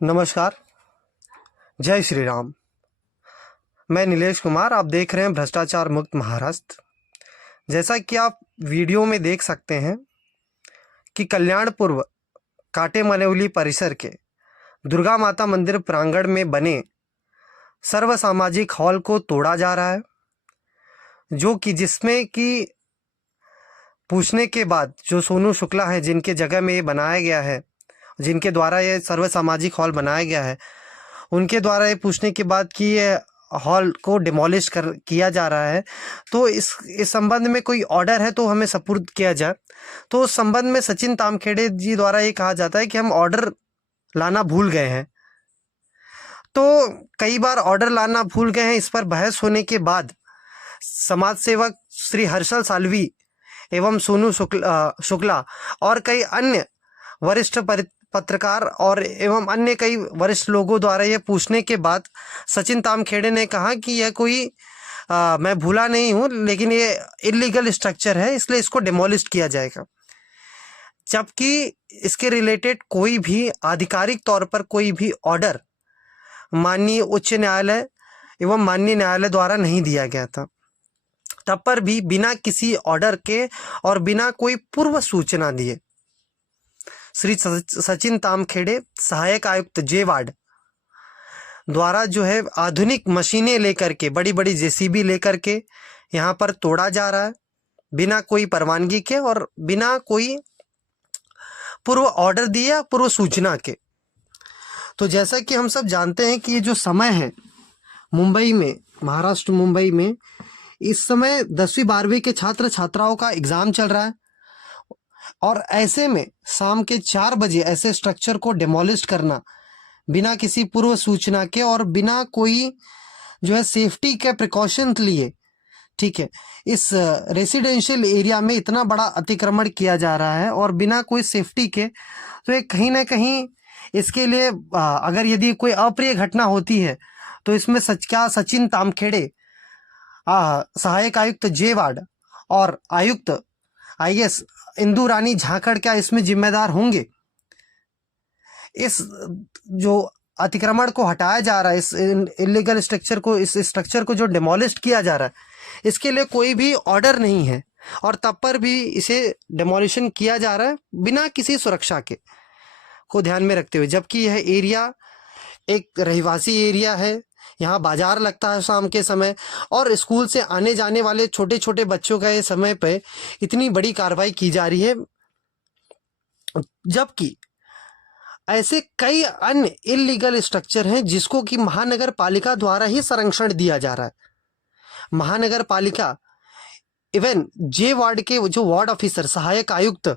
नमस्कार। जय श्री राम। मैं नीलेश कुमार, आप देख रहे हैं भ्रष्टाचार मुक्त महाराष्ट्र। जैसा कि आप वीडियो में देख सकते हैं कि कल्याणपुर काटे मनवली परिसर के दुर्गा माता मंदिर प्रांगण में बने सर्व सामाजिक हॉल को तोड़ा जा रहा है, जो कि जिसमें कि पूछने के बाद जो सोनू शुक्ला है, जिनके जगह में ये बनाया गया है, जिनके द्वारा ये सर्व सामाजिक हॉल बनाया गया है, उनके द्वारा ये पूछने के बाद कि ये हॉल को डिमोलिश किया जा रहा है, तो इस संबंध में कोई ऑर्डर है तो हमें सपुर्द किया जाए। तो उस संबंध में सचिन तामखेड़े जी द्वारा ये कहा जाता है कि हम ऑर्डर लाना भूल गए हैं। तो कई बार ऑर्डर लाना भूल गए हैं, इस पर बहस होने के बाद समाज सेवक श्री हर्षल साल्वी एवं सोनू शुक्ला और कई अन्य वरिष्ठ पत्रकार और एवं अन्य कई वरिष्ठ लोगों द्वारा यह पूछने के बाद सचिन तामखेड़े ने कहा कि यह कोई मैं भूला नहीं हूं, लेकिन ये इलीगल स्ट्रक्चर है, इसलिए इसको डिमोलिश किया जाएगा। जबकि इसके रिलेटेड कोई भी आधिकारिक तौर पर कोई भी ऑर्डर माननीय उच्च न्यायालय एवं माननीय न्यायालय द्वारा नहीं दिया गया था। तब पर भी बिना किसी ऑर्डर के और बिना कोई पूर्व सूचना दिए श्री सचिन तामखेड़े सहायक आयुक्त जेवार्ड द्वारा जो है आधुनिक मशीनें लेकर के, बड़ी बड़ी जेसीबी लेकर के यहाँ पर तोड़ा जा रहा है, बिना कोई परवानगी के और बिना कोई पूर्व ऑर्डर दिया, पूर्व सूचना के। तो जैसा कि हम सब जानते हैं कि ये जो समय है मुंबई में, महाराष्ट्र मुंबई में इस समय 10वीं 12वीं के छात्र छात्राओं का एग्जाम चल रहा है, और ऐसे में शाम के 4 बजे ऐसे स्ट्रक्चर को डिमोलिश करना बिना किसी पूर्व सूचना के और बिना कोई जो है सेफ्टी के प्रिकॉशन लिए, ठीक है, इस रेसिडेंशियल एरिया में इतना बड़ा अतिक्रमण किया जा रहा है और बिना कोई सेफ्टी के, तो ये कहीं ना कहीं इसके लिए अगर यदि कोई अप्रिय घटना होती है तो इसमें सचिन तामखेड़े सहायक आयुक्त जेवार्ड और आयुक्त आईएएस इंदु रानी झाकड़ क्या इसमें जिम्मेदार होंगे? इस जो अतिक्रमण को हटाया जा रहा है, इस इलीगल स्ट्रक्चर को, इस स्ट्रक्चर को जो डिमोलिश किया जा रहा है, इसके लिए कोई भी ऑर्डर नहीं है और तब पर भी इसे डिमोलिशन किया जा रहा है बिना किसी सुरक्षा के को ध्यान में रखते हुए। जबकि यह एरिया एक रहिवासी एरिया है, यहाँ बाजार लगता है शाम के समय और स्कूल से आने जाने वाले छोटे छोटे बच्चों का ये समय पे इतनी बड़ी कार्रवाई की जा रही है। जबकि ऐसे कई अन्य इलीगल स्ट्रक्चर हैं जिसको कि महानगर पालिका द्वारा ही संरक्षण दिया जा रहा है। महानगर पालिका इवन जे वार्ड के जो वार्ड ऑफिसर, सहायक आयुक्त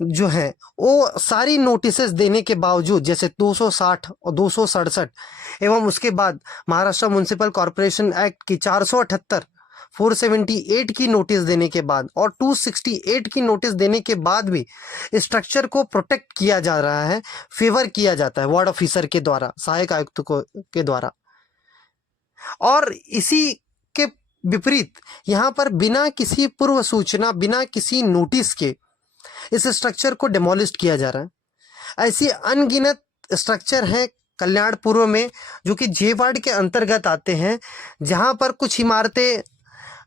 जो है, वो सारी नोटिसेस देने के बावजूद, जैसे 260 और 267 एवं उसके बाद महाराष्ट्र म्युनिसिपल कॉर्पोरेशन एक्ट की 478, 478 की नोटिस देने के बाद और 268 की नोटिस देने के बाद भी स्ट्रक्चर को प्रोटेक्ट किया जा रहा है, फेवर किया जाता है वार्ड ऑफिसर के द्वारा, सहायक आयुक्त के द्वारा। और इसी के विपरीत यहाँ पर बिना किसी पूर्व सूचना, बिना किसी नोटिस के इस स्ट्रक्चर को डिमोलिश किया जा रहा है। ऐसी अनगिनत स्ट्रक्चर हैं कल्याणपुर में जो कि जेवार्ड के अंतर्गत आते हैं, जहां पर कुछ इमारतें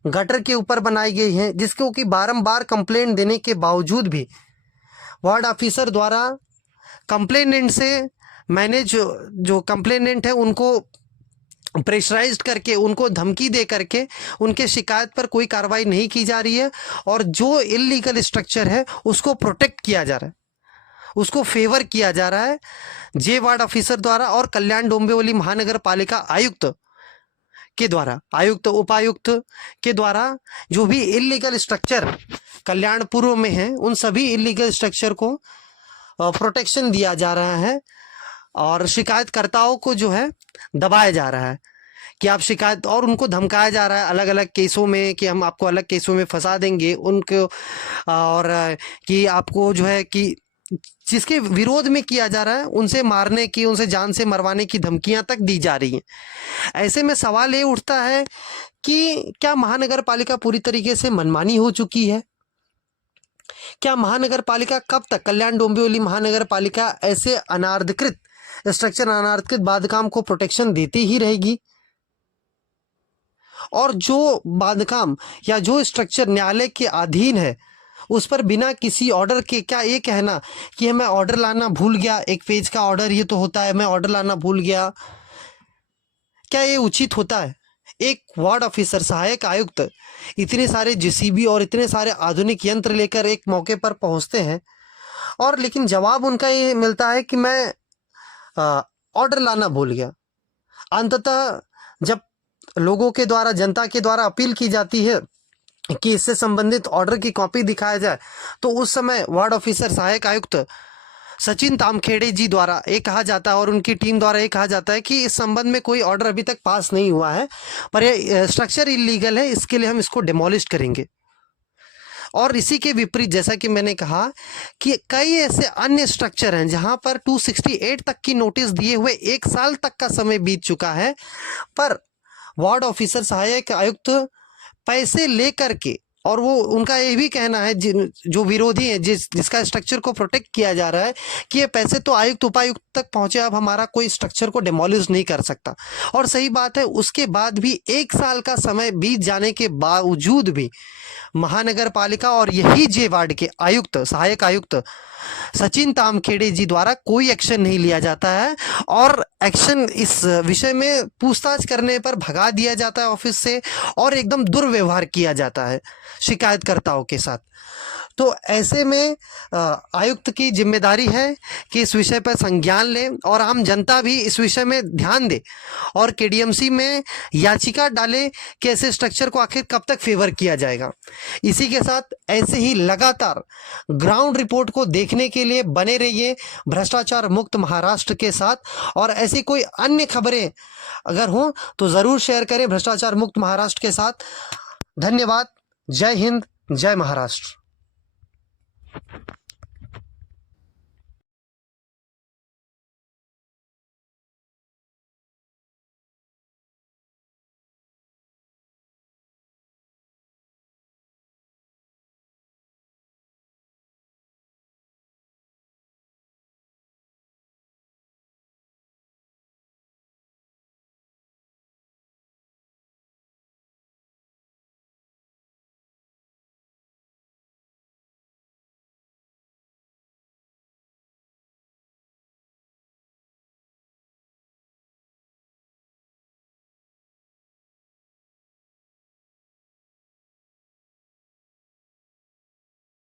गटर के ऊपर बनाई गई हैं, जिसको कि बारंबार कंप्लेंट देने के बावजूद भी वार्ड ऑफिसर द्वारा कंप्लेनेंट से मैनेज जो कंप्लेनेंट है उनको प्रेशराइज्ड करके, उनको धमकी दे करके उनके शिकायत पर कोई कार्रवाई नहीं की जा रही है और जो इलीगल स्ट्रक्चर है उसको प्रोटेक्ट किया जा रहा है, उसको फेवर किया जा रहा है जे वार्ड ऑफिसर द्वारा और कल्याण डोंबिवली महानगर पालिका आयुक्त के द्वारा, आयुक्त उपायुक्त के द्वारा जो भी इलीगल स्ट्रक्चर कल्याणपुर में है उन सभी इलीगल स्ट्रक्चर को प्रोटेक्शन दिया जा रहा है और शिकायतकर्ताओं को जो है दबाया जा रहा है कि आप शिकायत, और उनको धमकाया जा रहा है अलग अलग केसों में कि हम आपको अलग केसों में फंसा देंगे उनको, और कि आपको जो है कि जिसके विरोध में किया जा रहा है उनसे मारने की, उनसे जान से मरवाने की धमकियां तक दी जा रही हैं। ऐसे में सवाल ये उठता है कि क्या महानगर पालिका पूरी तरीके से मनमानी हो चुकी है? क्या महानगर पालिका कब तक, कल्याण डोंबिवली महानगर पालिका ऐसे अनाधिकृत स्ट्रक्चर अनारक्षित बांधकाम को प्रोटेक्शन देती ही रहेगी। और जो बांधकाम या जो स्ट्रक्चर न्यायालय के अधीन है उस पर बिना किसी ऑर्डर के, क्या ये कहना कि मैं ऑर्डर लाना भूल गया, एक पेज का ऑर्डर ये तो होता है, मैं ऑर्डर लाना भूल गया, क्या ये उचित होता है? एक वार्ड ऑफिसर, सहायक आयुक्त इतने सारे जेसीबी और इतने सारे आधुनिक यंत्र लेकर एक मौके पर पहुंचते हैं और लेकिन जवाब उनका ये मिलता है कि मैं ऑर्डर लाना भूल गया। अंततः जब लोगों के द्वारा, जनता के द्वारा अपील की जाती है कि इससे संबंधित ऑर्डर की कॉपी दिखाया जाए, तो उस समय वार्ड ऑफिसर, सहायक आयुक्त सचिन तामखेड़े जी द्वारा ये कहा जाता है और उनकी टीम द्वारा ये कहा जाता है कि इस संबंध में कोई ऑर्डर अभी तक पास नहीं हुआ है, पर ये स्ट्रक्चर इलीगल है, इसके लिए हम इसको डिमोलिश करेंगे। और इसी के विपरीत, जैसा कि मैंने कहा कि कई ऐसे अन्य स्ट्रक्चर हैं जहां पर 268 तक की नोटिस दिए हुए 1 साल तक का समय बीत चुका है, पर वार्ड ऑफिसर, सहायक आयुक्त पैसे लेकर के, और वो उनका ये भी कहना है, जो विरोधी है, जिसका स्ट्रक्चर को प्रोटेक्ट किया जा रहा है, कि ये पैसे तो आयुक्त उपायुक्त तक पहुंचे, अब हमारा कोई स्ट्रक्चर को डिमोलिश नहीं कर सकता। और सही बात है, उसके बाद भी 1 साल का समय बीत जाने के बावजूद भी महानगर पालिका और यही जे वार्ड के आयुक्त, सहायक आयुक्त सचिन तामखेड़े जी द्वारा कोई एक्शन नहीं लिया जाता है और एक्शन इस विषय में पूछताछ करने पर भगा दिया जाता है ऑफिस से और एकदम दुर्व्यवहार किया जाता है शिकायतकर्ताओं के साथ। तो ऐसे में आयुक्त की जिम्मेदारी है कि इस विषय पर संज्ञान ले और आम जनता भी इस विषय में ध्यान दे और केडीएमसी में याचिका डाले कि ऐसे स्ट्रक्चर को आखिर कब तक फेवर किया जाएगा। इसी के साथ ऐसे ही लगातार ग्राउंड रिपोर्ट को देखने के लिए बने रहिए भ्रष्टाचार मुक्त महाराष्ट्र के साथ। और ऐसी कोई अन्य खबरें अगर हों तो ज़रूर शेयर करें भ्रष्टाचार मुक्त महाराष्ट्र के साथ। धन्यवाद। जय हिंद, जय महाराष्ट्र।